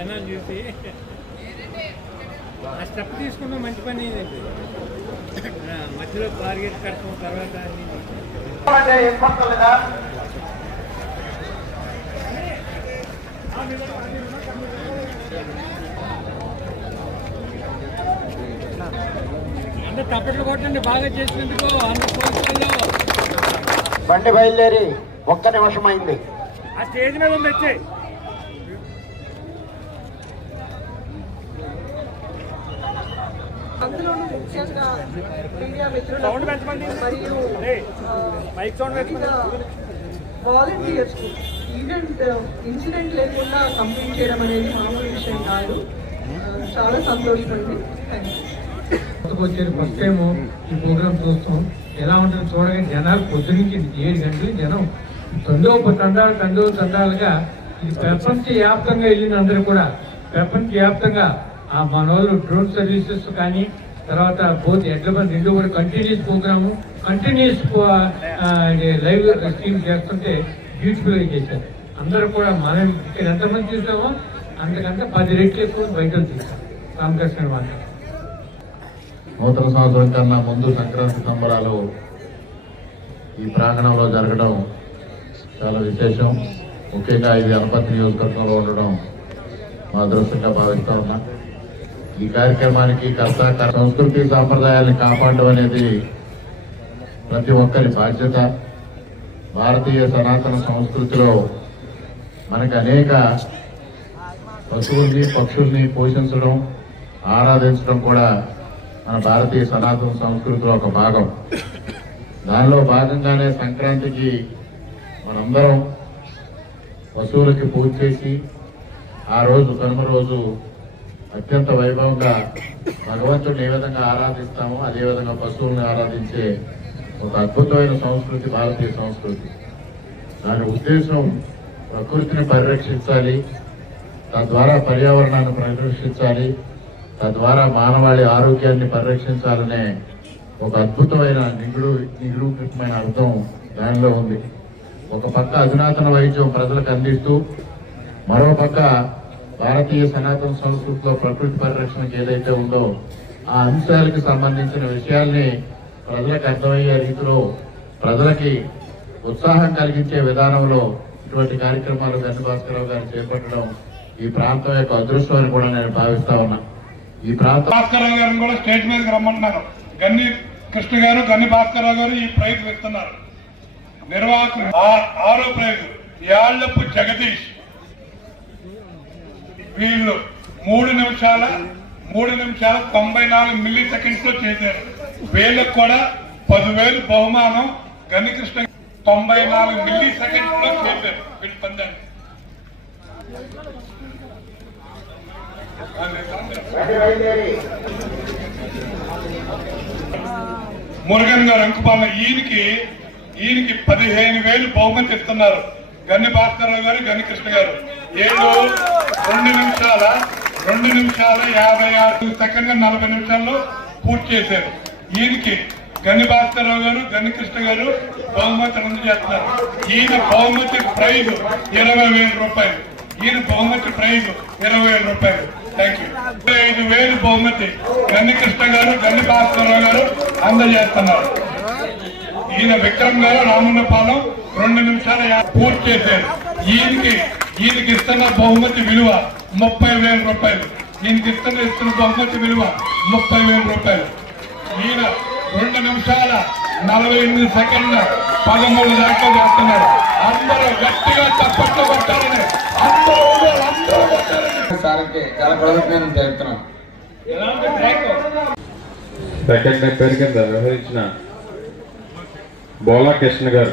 జనాలు చూసి ఆ స్టెప్ తీసుకున్న మంచి పని ఇదండి. మధ్యలో టార్గెట్ కట్టడం తర్వాత అంటే తప్పట్లు కొట్టండి బాగా చేసినందుకు. బండి బయలుదేరి 1 నిమిషం అయింది. ఆ స్టేజ్ మీద ఉంది వచ్చే అందులోనూ ముఖ్యంగా మీడియా మిత్రులు మరియు వాలంటీర్స్ ఇన్సిడెంట్ లేకుండా కంప్లీట్ చేయడం అనేది మామూలు విషయం కాదు. చాలా సంతోషమైంది. వచ్చేది ఫస్ట్ టైం ఈ ప్రోగ్రామ్ చూస్తాం. ఎలా ఉంటుంది చూడగా జనాలు పొద్దునుంచి 7 గంటలు జనం తండాలుగా ఇది ప్రపంచ వ్యాప్తంగా వెళ్ళింది. అందరూ కూడా ప్రపంచ వ్యాప్తంగా మన వాళ్ళు డ్రోన్ సర్వీసెస్ కానీ తర్వాత పోతే ఎడ్ల బండి 2 కూడా continuous programme continuous live stream చేస్తుంటే బ్యూటిఫుల్గా చేశారు. అందరూ కూడా మనం ఇక్కడ ఎంతమంది చూసామో అంతకంటే 10 రెట్లు ఎక్కువ బయట చూసాం. రామకృష్ణ మాట నూతన సంవత్సరం కన్నా ముందు సంక్రాంతి సంబరాలు ఈ ప్రాంగణంలో జరగడం చాలా విశేషం. ముఖ్యంగా ఇది అనపర్తి నియోజకవర్గంలో ఉండడం మా అదృష్టంగా భావిస్తా ఉన్నా. ఈ కార్యక్రమానికి సంస్కృతి సాంప్రదాయాన్ని కాపాడడం అనేది ప్రతి ఒక్కరి బాధ్యత. భారతీయ సనాతన సంస్కృతిలో మనకి అనేక పశువుల్ని పక్షుల్ని పోషించడం ఆరాధించడం కూడా మన భారతీయ సనాతన సంస్కృతిలో ఒక భాగం. దానిలో భాగంగానే సంక్రాంతికి మనందరం పశువులకి పూజ చేసి ఆ రోజు కనుమ రోజు అత్యంత వైభవంగా భగవంతుడిని ఏ విధంగా ఆరాధిస్తామో అదేవిధంగా పశువుల్ని ఆరాధించే ఒక అద్భుతమైన సంస్కృతి భారతీయ సంస్కృతి. దాని ఉద్దేశం ప్రకృతిని పరిరక్షించాలి, తద్వారా పర్యావరణాన్ని పరిరక్షించాలి, తద్వారా మానవాళి ఆరోగ్యాన్ని పరిరక్షించాలనే ఒక అద్భుతమైన నిగూఢమైన అర్థం దానిలో ఉంది. ఒక పక్క అధునాతన వైద్యం ప్రజలకు అందిస్తూ మరో పక్క భారతీయ సనాతన సంస్కృతిలో ప్రకృతి పరిరక్షణకు ఏదైతే ఉందో ఆ అంశాలకు సంబంధించిన విషయాల్ని ప్రజలకు అర్థమయ్యే రీతిలో ప్రజలకి ఉత్సాహం కలిగించే విధానంలో ఇటువంటి కార్యక్రమాలు గన్ని భాస్కరరావు గారు చేపట్టడం ఈ ప్రాంతం యొక్క అదృష్టం అని కూడా నేను భావిస్తా ఉన్నా. ఈ ప్రాంతం భాస్కరరావు గారిని కూడా స్టేజ్ మీదకి రమ్మంటున్నారు. గన్ని కృష్ణ గారు గన్ని భాస్కరరావు గారు ఈ ప్రైజ్ ఇస్తున్నారు. నిర్వాహకులు 6వ ప్రైజ్ యాళ్లపు జగదీష్. వీళ్ళు 3 నిమిషాల 94 మిల్లీ సెకండ్స్ లో చేశారు. వీళ్ళకు కూడా 10,000 బహుమానం. గన్నికృష్ణ 94 మిల్లీ సెకండ్స్ లో చేశారు వీళ్ళు పందాన్ని. మురుగన్ గారు అంకుపాల ఈయనకి 15,000 బహుమతి ఇస్తున్నారు. గన్ని భాస్కరరావు గారు గన్నికృష్ణ గారు 2 నిమిషాల 56 సెకండ్ల 40 నిమిషాల్లో పూర్తి చేశారు. ఈయనకి గన్ని భాస్కరరావు గారు గన్నికృష్ణ గారు బహుమతి అందజేస్తున్నారు. ఈయన బహుమతి ప్రైజ్ 20,000 రూపాయలు. ఈయన బహుమతి ప్రైజ్ 20,000 రూపాయలు. Thank you. 5,000 బహుమతి గన్నికృష్ణ గారు గన్ని భాస్కరరావు గారు అందజేస్తున్నారు. ఈయన విక్రమ్ గారు రామన్నపాలెం 2 నిమిషాల పూర్తి చేశారు. ఈయనకి ఇస్తున్న బహుమతి విలువ 30,000 రూపాయలు. ఈయనకి ఇస్తున్న బహుమతి విలువ 30,000 రూపాయలు. ఈయన 2 నిమిషాల 48 సెకండ్ల 13 దాకా చేస్తున్నారు. అందరూ గట్టిగా చప్పట్లు కొట్టాలని సార్కి చాలా కృతజ్ఞతలు తెలుపుతున్నాను. సెకండ్ పేరు కింద వ్యవహరించిన బోలా కృష్ణ గారు.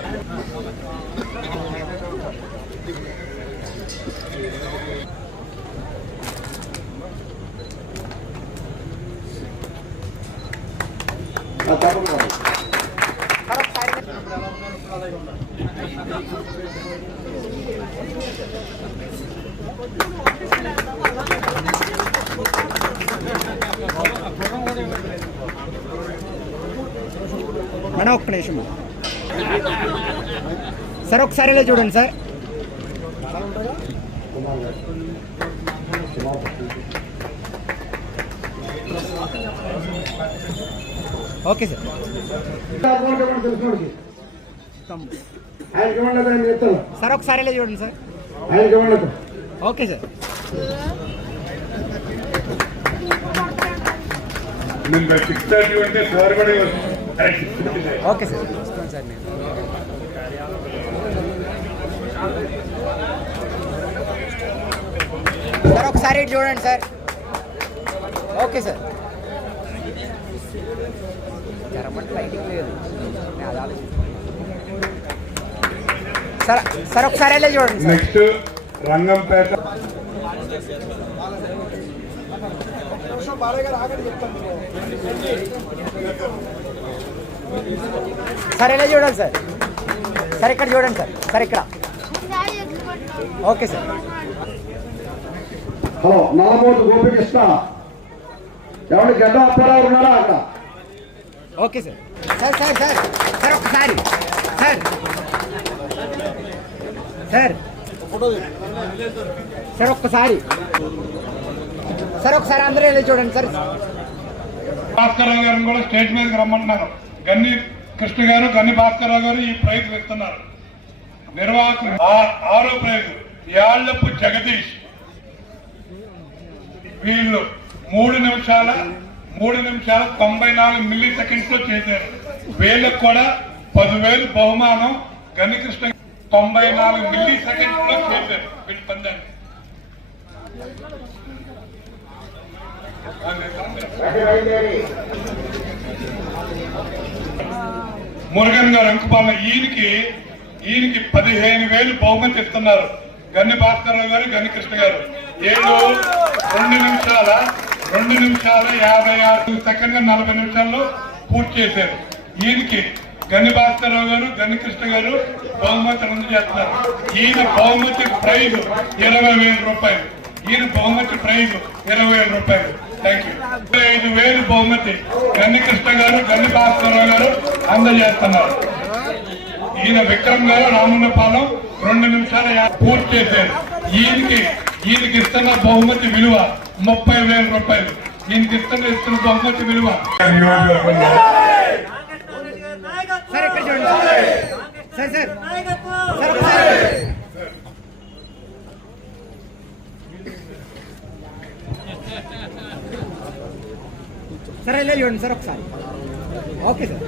మేడం ఒక్క నిమిషం సార్, ఒకసారి ఇలా చూడండి సార్. Okay sir. సార్ ఒకసారి ఇలా చూడండి సార్. Okay sir. నేను 6:30 అంటే త్వరపడి ఓకే సార్. వస్తాను సార్ నేను. సార్ ఒకసారి ఇటు చూడండి సార్. Okay sir. లైటింగ్ లేదు సార్. సార్ ఒకసారి వెళ్ళి చూడండి సార్. నెక్స్ట్ రంగంపేట సార్ వెళ్ళి చూడండి సార్. సార్ ఇక్కడ చూడండి సార్. సార్ ఇక్కడ. Okay sir. Hello, Nallabothu Gopikrishna, ఎవరి గడ్డ అప్పారావు ఉన్నారా అక్కడ? Okay sir. Sir sir sir sir ఒకసారి సార్. సార్ సార్ ఒక్కసారి సార్. ఒకసారి అందరూ వెళ్ళి చూడండి సార్. భాస్కర్రావు గారిని కూడా స్టేజ్ మీదకి రమ్మంటున్నారు. గన్ని కృష్ణ గారు, గన్ని భాస్కర్రావు గారు ఈ ప్రైజ్ ఇస్తున్నారు. నిర్వాహకులు 6వ ప్రైజ్ యాళ్లపు జగదీష్. వీళ్ళు 3 నిమిషాల 94 మిల్లీ సెకండ్స్ లో చేశారు. వీళ్ళకు కూడా 10,000 బహుమానం. గనికృష్ణ 94 మిల్లీ సెకండ్స్ లో చేశారు వీళ్ళు పందాన్ని. మురుగన్ గారు అంకుపాలన, ఈయనకి 15,000 బహుమతి ఇస్తున్నారు. గన్ని భాస్కర్రావు గారు, గనికృష్ణ గారు. 2 నిమిషాల 56 సెకండ్ల 40 నిమిషాల్లో పూర్తి చేశారు. ఈయనకి గన్ని భాస్కర్రావు గారు, గనికృష్ణ గారు బహుమతి అందజేస్తున్నారు. ఈయన బహుమతి ప్రైజ్ 20,000 రూపాయలు. ఈయన బహుమతి ప్రైజ్ 20,000 రూపాయలు. Thank you. 5,000 బహుమతి గన్నికృష్ణ గారు, గన్ని భాస్కర్రావు గారు అందజేస్తున్నారు. ఈయన విక్రమ్ గారు, రామన్నపాలెం 2 నిమిషాల పూర్తి చేశారు. ఈయనకి ఇస్తున్న బహుమతి విలువ 30,000 రూపాయలు. ఈయనకి ఇస్తున్న బహుమతి విలువ సార్ ఇక్కడ చూడండి సార్. సార్ సార్ ఒకసారి. సార్ వెళ్ళి చూడండి సార్ ఒకసారి. Okay sir.